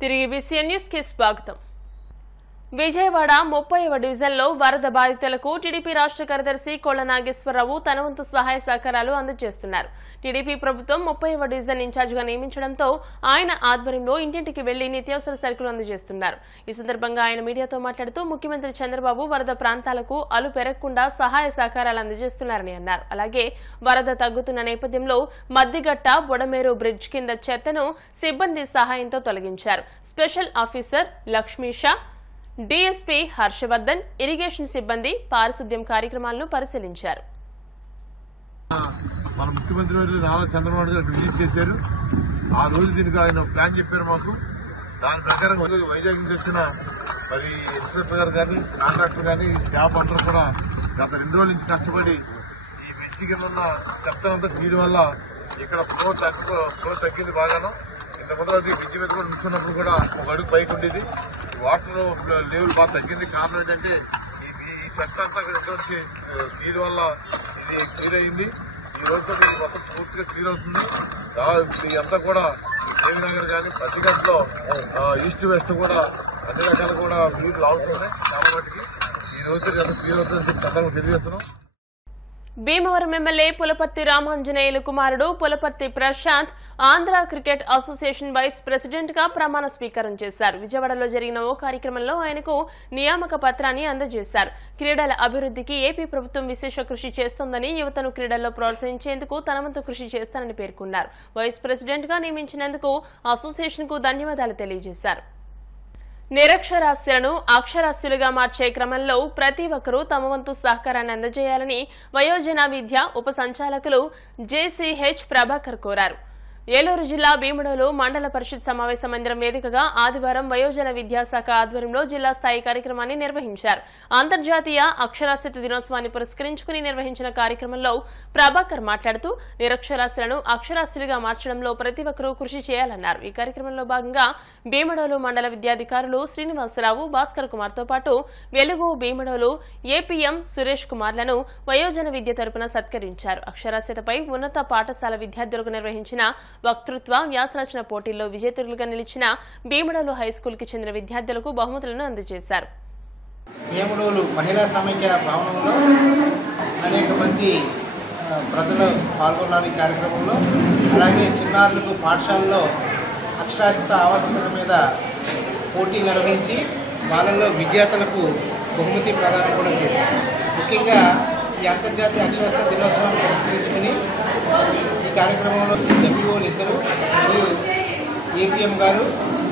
తిరిగి VCN news కి స్వాగతం. విజయవాడ 30వ డివిజన్లో వరద బాధితులకు టీడీపీ రాష్ట్ర కార్యదర్శి కోళ్ల నాగేశ్వరరావు తన వంతు సహాయ సహకారాలు అందజేస్తున్నారు. టీడీపీ ప్రభుత్వం 30వ డివిజన్ ఇన్ఛార్జిగా నియమించడంతో ఆయన ఆధ్వర్యంలో ఇంటింటికి వెళ్లి నిత్యావసర సరుకులు అందజేస్తున్నారు. ఈ సందర్భంగా ఆయన మీడియాతో మాట్లాడుతూ ముఖ్యమంత్రి చంద్రబాబు వరద ప్రాంతాలకు అలు పెరగకుండా సహాయ సహకారాలు అందజేస్తున్నారని అన్నారు. అలాగే వరద తగ్గుతున్న నేపథ్యంలో మద్దిగట్ట బొడమేరు బ్రిడ్జ్ కింద చెత్తను సిబ్బంది సహాయంతో తొలగించారు. Special officer Lakshmisha, DSP Harshavardhan, irrigation సిబ్బంది పారిశుద్ధ్యం కార్యక్రమాలను పరిశీలించారు. మన ముఖ్యమంత్రి నారా చంద్రబాబు గారు విజిట్ చేశారు. ఆ రోజు దీనికి ఆయన ప్లాన్ చెప్పారు మాకు. దాని ప్రకారం వైజాగ్ నుంచి వచ్చిన మరి ఇన్స్పెక్టర్ గారు కానీ, కాంట్రాక్టర్ కానీ, స్టాఫ్ అందరూ కూడా గత 2 రోజుల నుంచి కష్టపడి ఈ బ్రిడ్జి కింద ఉన్న చెత్తనంతా తీయడం వల్ల ఇక్కడ ఫ్లో తగ్గింది బాగాను. ఇంత ముందు బ్రిడ్జి మీద కూడా నిల్చున్నప్పుడు కూడా ఒక అడుగు పైకి ఉండేది. వాటర్ లెవెల్ బాగా తగ్గింది. కారణం ఏంటంటే ఈ చెత్త అంతా వచ్చి నీరు వల్ల ఇది క్లియర్ అయింది. ఈ రోజుతో మొత్తం పూర్తిగా క్లియర్ అవుతుంది. ఇదంతా కూడా దేవినగర్ కానీ పచ్చిగట్లో ఈస్ట్ వెస్ట్ కూడా అన్ని రకాలు కూడా నీరు లాగుతున్నాయి. చాలా మటుకి ఈ రోజు క్లియర్ అవుతుందని చెప్పి అందరూ తెలియజేస్తున్నాం. భీమవరం ఎమ్మెల్యే పులపర్తి రామాంజనేయులు కుమారుడు Pulaparthi Prashanth Andhra cricket association vice president గా ప్రమాణ స్వీకారం చేశారు. విజయవాడలో జరిగిన ఓ కార్యక్రమంలో ఆయనకు నియామక పత్రాన్ని అందజేశారు. క్రీడల అభివృద్ధికి ఏపీ ప్రభుత్వం విశేష కృషి చేస్తోందని, యువతను క్రీడల్లో ప్రోత్సహించేందుకు తన వంతు కృషి చేస్తానని పేర్కొన్నారు. వైస్ ప్రెసిడెంట్ గా నియమించినందుకు అసోసియేషన్ కు ధన్యవాదాలు తెలియజేశారు. నిరక్షరాస్యులను అక్షరాస్యులుగా మార్చే క్రమంలో ప్రతి ఒక్కరూ తమ వంతు సహకారాన్ని అందజేయాలని వయోజన విద్య ఉప సంచాలకులు జేసీహెచ్ ప్రభాకర్ కోరారు. ఏలూరు జిల్లా భీముడోలు మండల పరిషత్ సమావేశ మందిరం వేదికగా ఆదివారం వయోజన విద్యాశాఖ ఆధ్వర్యంలో జిల్లా స్థాయి కార్యక్రమాన్ని నిర్వహించారు. అంతర్జాతీయ అక్షరాస్యత దినోత్సవాన్ని పురస్కరించుకుని నిర్వహించిన కార్యక్రమంలో ప్రభాకర్ మాట్లాడుతూ నిరక్షరాస్యులను అక్షరాస్యులుగా మార్చడంలో ప్రతి ఒక్కరూ కృషి చేయాలన్నారు. ఈ కార్యక్రమంలో భాగంగా భీముడోలు మండల విద్యాధికారులు శ్రీనివాసరావు, భాస్కర్ కుమార్ తో పాటు వెలుగు భీముడోలు ఏపీఎం సురేష్ కుమార్లను వయోజన విద్య తరపున సత్కరించారు. అక్షరాస్యతపై ఉన్నత పాఠశాల విద్యార్థులకు నిర్వహించిన వక్తృత్వ వ్యాసరచన పోటీల్లో విజేతలుగా నిలిచిన భీముడోలు హైస్కూల్ కి చెందిన విద్యార్థులకు బహుమతులను అందజేశారు. భీముడోలు మహిళా సమైక్య భవనంలో అనేక మంది ప్రజలు పాల్గొన్నారు ఈ కార్యక్రమంలో. అలాగే చిన్నారులకు పాఠశాలలో అక్షరాస్యత ఆవశ్యకత మీద పోటీలు నిర్వహించి వాళ్ళలో విజేతలకు బహుమతి ప్రదానం కూడా చేశారు. ముఖ్యంగా ఈ అంతర్జాతీయ అక్షరాస్యత దినోత్సవాన్ని పురస్కరించుకుని ఈ కార్యక్రమంలో ఎంపీఓలు ఇద్దరు మరియు ఏపీఎం గారు,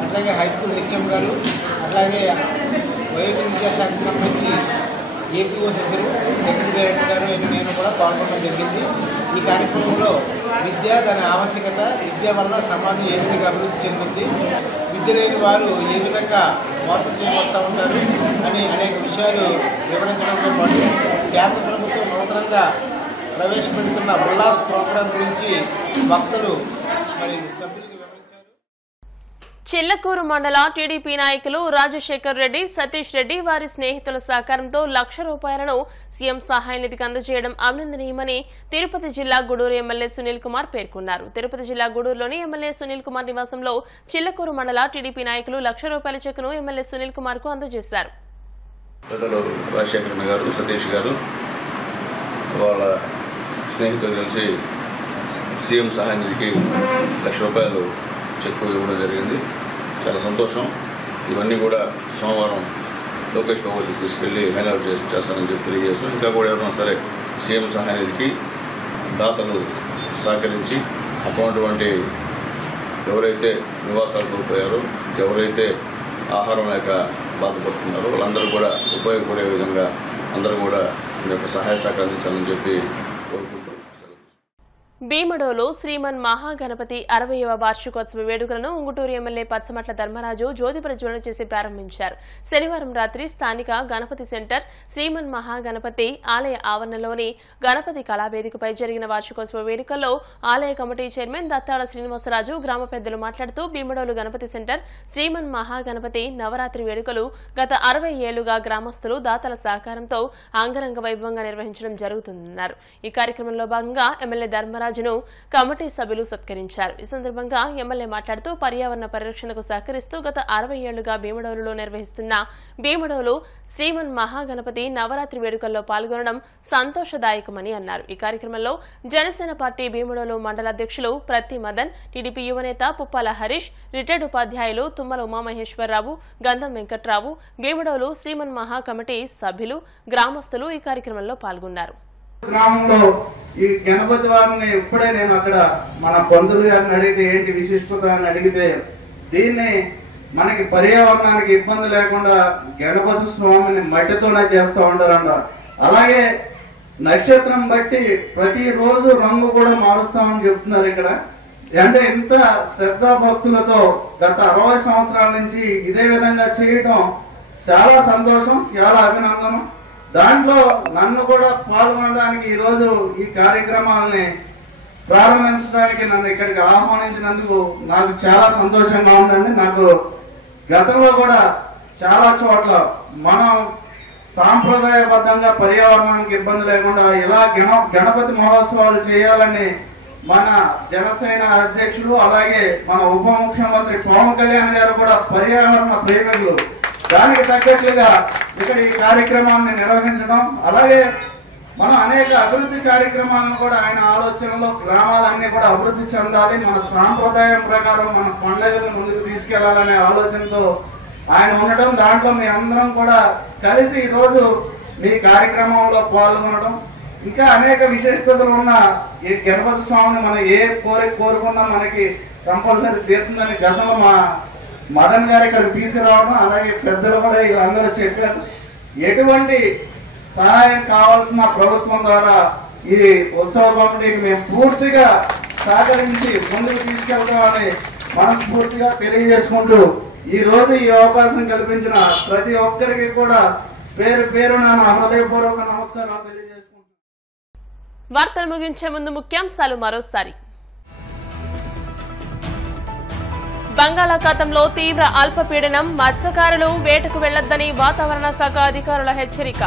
అట్లాగే హై స్కూల్ హెచ్ఎం గారు, అట్లాగే వయోజన విద్యాశాఖకు సంబంధించి ఏపీఓస్ ఇద్దరు, డిప్యూటీ డైరెక్టర్ గారు, నేను కూడా పాల్గొనడం జరిగింది. ఈ కార్యక్రమంలో విద్య, దాని ఆవశ్యకత, విద్య వల్ల సమాజం ఏ విధంగా అభివృద్ధి చెందుతుంది, విద్య లేని వారు ఏ విధంగా మోసం చేయబడుతూ ఉంటారు అని అనేక విషయాలు వివరించడంతో పాటు కేంద్ర ప్రభుత్వం నూతనంగా ప్రవేశపెడుతున్న బుల్లాస్ ప్రోగ్రాం గురించి వక్తలు మరి సభ్యులకు వివరించారు. చిల్లకూరు మండల టీడీపీ నాయకులు రాజశేఖర్ రెడ్డి, సతీష్ రెడ్డి వారి స్నేహితుల సహకారంతో ₹1,00,000 సీఎం సహాయ నిధికి అందజేయడం అభినందనీయమని తిరుపతి జిల్లా గూడూరు ఎమ్మెల్యే సునీల్ కుమార్ పేర్కొన్నారు. తిరుపతి జిల్లా గూడూరులోని ఎమ్మెల్యే సునీల్ కుమార్ నివాసంలో చిల్లకూరు మండల టీడీపీ నాయకులు ₹1,00,000 చెక్కును ఎమ్మెల్యే సునీల్ కుమార్ కు అందజేశారు. రాజశేఖర్ గారు, సతీష్ గారు వాళ్ళ స్నేహితులు కలిసి సీఎం సహాయ నిధికి ₹1,00,000 చెక్కు ఇవ్వడం జరిగింది. చాలా సంతోషం. ఇవన్నీ కూడా సోమవారం లోకేష్ బాబుకి తీసుకెళ్ళి హ్యాండ్ చేస్తానని చెప్పి తెలియజేస్తాం. ఇంకా కూడా ఎవరైనా సరే సీఎం సహాయ నిధికి దాతలు సహకరించి అటువంటి ఎవరైతే నివాసాలు కోల్పోయారో, ఎవరైతే ఆహారం లేక బాధపడుతున్నారో వాళ్ళందరూ కూడా ఉపయోగపడే విధంగా అందరూ కూడా మీ యొక్క సహాయ సహకారం అందించాలని చెప్పి కోరుకుంటూ భీమడోలో శ్రీమన్ మహాగణపతి 60వ వార్షికోత్సవ వేడుకలను ఉంగుటూరు ఎమ్మెల్యే పచ్చమట్ల ధర్మరాజు జ్యోతి ప్రజ్వలన చేసి ప్రారంభించారు. శనివారం రాత్రి స్థానిక గణపతి సెంటర్ శ్రీమన్ మహాగణపతి ఆలయ ఆవరణలోని గణపతి కళావేదికపై జరిగిన వార్షికోత్సవ వేడుకల్లో ఆలయ కమిటీ చైర్మన్ దత్తాడ శ్రీనివాసరాజు, గ్రామ పెద్దలు మాట్లాడుతూ భీమడోలు గణపతి సెంటర్ శ్రీమన్ మహాగణపతి నవరాత్రి వేడుకలు గత 60 ఏళ్లుగా గ్రామస్తులు దాతల సహకారంతో అంగరంగ వైభవంగా నిర్వహించడం జరుగుతుందన్నారు. ఈ కార్యక్రమంలో భాగంగా ఎమ్మెల్యే ధర్మరాజు నాగరాజును కమిటీ సభ్యులు సత్కరించారు. ఈ సందర్భంగా ఎమ్మెల్యే మాట్లాడుతూ పర్యావరణ పరిరక్షణకు సహకరిస్తూ గత 60 ఏళ్లుగా భీమడోలులో నిర్వహిస్తున్న భీమడోలు శ్రీమన్ మహాగణపతి నవరాత్రి వేడుకల్లో పాల్గొనడం సంతోషదాయకమని అన్నారు. ఈ కార్యక్రమంలో జనసేన పార్టీ భీమడోలు మండల అధ్యక్షులు ప్రతి మదన్, టీడీపీ యువనేత పుప్పాల హరీష్, రిటైర్డ్ ఉపాధ్యాయులు తుమ్మల ఉమామహేశ్వరరావు, గంధం వెంకట్రావు, భీమడోలు శ్రీమన్ మహా కమిటీ సభ్యులు, గ్రామస్తులు ఈ కార్యక్రమంలో పాల్గొన్నారు. గ్రామంలో ఈ గణపతి వారిని ఇప్పుడే నేను అక్కడ మన పంతులు గారిని అడిగితే ఏంటి విశిష్టత అని అడిగితే దీన్ని మనకి పర్యావరణానికి ఇబ్బంది లేకుండా గణపతి స్వామిని మట్టితోనే చేస్తూ ఉంటారంట. అలాగే నక్షత్రం బట్టి ప్రతిరోజు రంగు కూడా మారుస్తామని చెప్తున్నారు. ఇక్కడ అంటే ఇంత శ్రద్ధాభక్తులతో గత 60 సంవత్సరాల నుంచి ఇదే విధంగా చేయటం చాలా సంతోషం, చాలా అభినందనం. దాంట్లో నన్ను కూడా పాల్గొనడానికి ఈరోజు ఈ కార్యక్రమాలని ప్రారంభించడానికి నన్ను ఇక్కడికి ఆహ్వానించినందుకు నాకు చాలా సంతోషంగా ఉందండి. నాకు గతంలో కూడా చాలా చోట్ల మనం సాంప్రదాయబద్ధంగా పర్యావరణానికి ఇబ్బంది లేకుండా ఇలా గణపతి మహోత్సవాలు చేయాలని మన జనసేన అధ్యక్షులు అలాగే మన ఉప ముఖ్యమంత్రి పవన్ కళ్యాణ్ గారు కూడా పర్యావరణ ప్రేమికులు. దానికి తగ్గట్లుగా ఇక్కడ ఈ కార్యక్రమాన్ని నిర్వహించడం, అలాగే మనం అనేక అభివృద్ధి కార్యక్రమాలను కూడా ఆయన ఆలోచనలో గ్రామాలన్నీ కూడా అభివృద్ధి చెందాలి, మన సాంప్రదాయం ప్రకారం మన పండుగలను ముందుకు తీసుకెళ్లాలనే ఆలోచనతో ఆయన ఉండటం, దాంట్లో మీ అందరం కూడా కలిసి ఈరోజు మీ కార్యక్రమంలో పాల్గొనడం, ఇంకా అనేక విశేషతలు ఉన్న ఈ గణపతి స్వామిని మనం ఏ కోరుకున్నా మనకి కంపల్సరీ తీరుతుందని గతంలో మా మదన్ గారు ఇక్కడ తీసుకురావడం, అలాగే పెద్దలు కూడా అందరూ చెప్పారు. ఎటువంటి సహాయం కావాల్సిన ప్రభుత్వం ద్వారా ఈ ఉత్సవ కమిటీకి మేము పూర్తిగా సహకరించి ముందుకు తీసుకెళ్తామని మనస్ఫూర్తిగా తెలియజేసుకుంటూ ఈ రోజు ఈ అవకాశం కల్పించిన ప్రతి ఒక్కరికి కూడా పేరు పేరున హృదయపూర్వక నమస్కారాలు తెలియజేసుకుంటున్నాను. వార్తలు ముగించే ముందు ముఖ్యాంశాలు మరోసారి. బంగాళాఖాతంలో తీవ్ర అల్పపీడనం, మత్స్యకారులు వేటకు వెళ్లొద్దని వాతావరణ శాఖ అధికారుల హెచ్చరిక.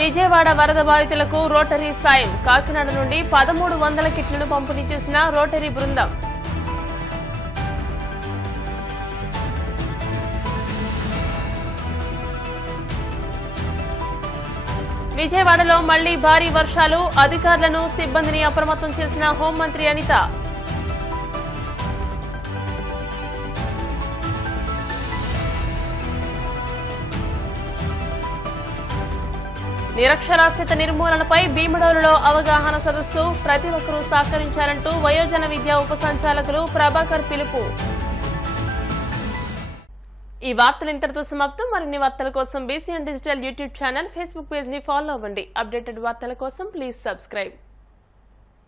విజయవాడ వరద బాధితులకు రోటరీ సాయం. కాకినాడ నుండి 1300 కిట్లను పంపిణీ చేసిన రోటరీ బృందం. విజయవాడలో మళ్లీ భారీ వర్షాలు, అధికారులను సిబ్బందిని అప్రమత్తం చేసిన హోంమంత్రి అనిత. నిరక్షరాస్యత నిర్మూలనపై భీమడోలులో అవగాహన సదస్సు. ప్రతి ఒక్కరూ సహకరించాలంటూ వయోజన విద్యా ఉప సంచాలకులు ప్రభాకర్ పిలుపు. ఈ వార్తలు ఇంతటితో సమాప్తం. మరిన్ని వార్తల కోసం BCN digital YouTube channel, Facebook page ని ఫాలో అవ్వండి. అప్డేటెడ్ వార్తల కోసం ప్లీజ్ సబ్స్క్రైబ్.